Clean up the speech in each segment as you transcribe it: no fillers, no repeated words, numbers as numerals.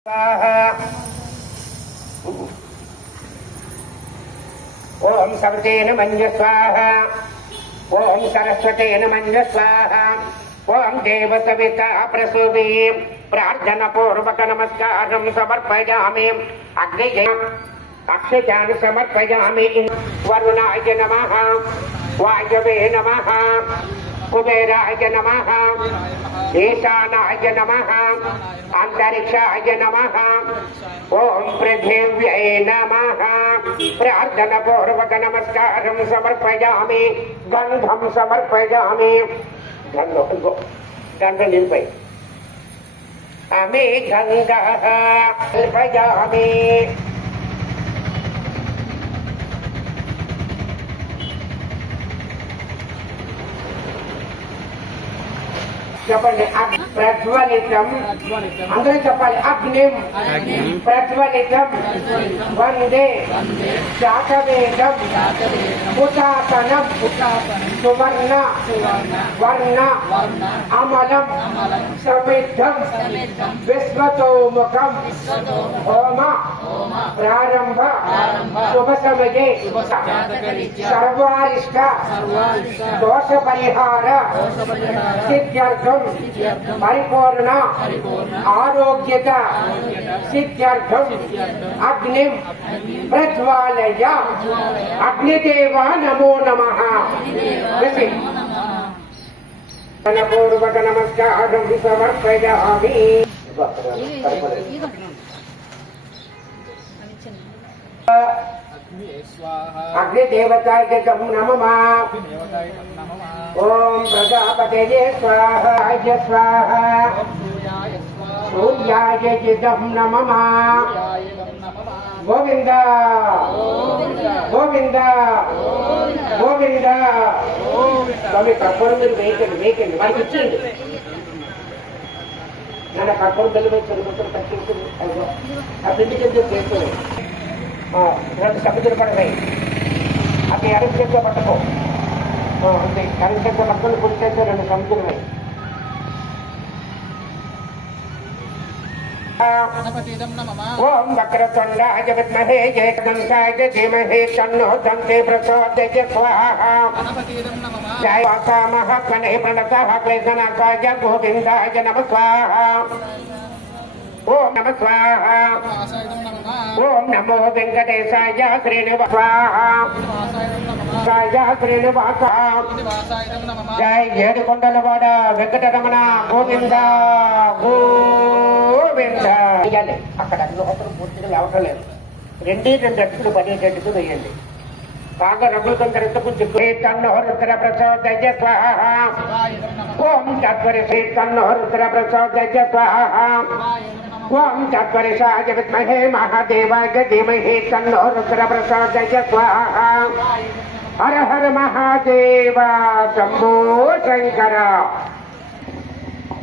ओम सरस्वती नमः स्वाहा। ओम सरस्वती नमः स्वाहा। ओम देव सविता प्रसूति प्रार्थना पूर्वक नमस्कारं समर्पयामि। अग्निजय अक्षतान् समर्पयामि। वरुणाय नमः, वायवे नमः, कुबेराय नमः, ईशानाय नमः, अंतरिक्षाय नमः। ओम पृथिव्यै नमः। प्रार्थना पूर्वक नमस्कारं समर्पयामि। गंधं समर्पयामि। गंध निल्पै अमे गंगः कल्पयामि। చెప్పండి ప్రజ్వలితం అందరూ చెప్పాలి. అగ్నిం ప్రజ్వలితం వందే శాతవేదం పురాతనం సువర్ణ వర్ణ అమలం సమృద్ధం విశ్వతోముఖం హోమ ప్రారంభ శుభ సమయే సర్వారిష్ట దోష పరిహార సిద్ధ్యర్థం పరిపూర్ణ ఆరోగ్యత సిద్ధ్యర్థం అగ్నిం ప్రజ్వాలయ. అగ్నిదేవ నమో నమః. పూర్వక నమస్కారం సమర్పయామి. अग्निदेवताय नमः. ओम प्रजापतये स्वाहा स्वाहा. सूर्याय नमः. गोविंद गोविंद गोविंद. स्वामी कर्पूर वेयకండి వారికి ఇచ్చేయండి. నన్ను కర్పూర బిల్లు వేసి పట్టించుకుని ఆ పిండి చెంది చేస్తుంది. రెండు సముద్ర పడతాయి. అది అరవై చెట్లు పట్టుకో. అంతే అరవై చెట్లు పట్టుకొని పూర్తి చేస్తే రెండు సముద్రమై. ఓం వక్రతుండాయ విద్మహే ఏకదంతాయ ధీమహి తన్నో దంతే ప్రచోదయాత్. స్వాహా. జయ మహాత్మనే ప్రణతః క్లేశనాశాయ గోవిందాయ నమః. స్వాహా. ఓం నమః స్వాహా. ఓం నమో వెంకటేశాయ శ్రీనివాసాయ శ్రీనివాస. జై ఏడుకొండలవాడ వెంకటరమణ గోవింద గోవింద. వేయాలి అక్కడ లోపల పూర్తిగా లేవటం లేదు. రెండు అడుగులు పడేటట్టుకు వేయండి. బాగా రగులు కొంత తన్నో రుద్ర ప్రచోదయ స్వాహ. ఓం చత్వరి తన్నో రుద్ర ప్రచోదయ స్వాహ. ఓం చత్వరిషాయ విద్మహే మహాదేవాయ ధీమహి తన్నో రుద్ర ప్రచోదయ స్వాహ. హర హర మహాదేవ శంభో శంకర.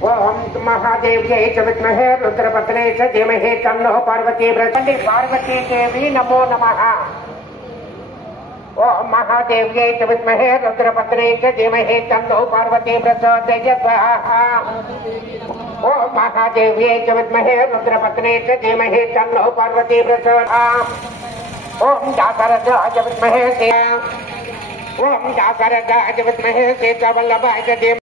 ఓం మహాదేవ్యై చ విద్మహే రుద్రపత్నే చ ధీమహి తన్నో పార్వతీ ప్రచోదయాత్. పార్వతీదేవి నమో నమః. ఓం మహాదేవ్యై చ విద్మహే రుద్రపత్నే చ ధీమహి తన్నో పార్వతీ ప్రచోదయాత్. స్వాహా. ఓం మహాదేవ్యై చ విద్మహే రుద్రపత్నే చ ధీమహి తన్నో పార్వతీ ప్రచోదయాత్. ఓం దాసరథాయ విద్మహే ఓం దాసరథాయ విద్మహే సీతావల్లభాయ ధీమహి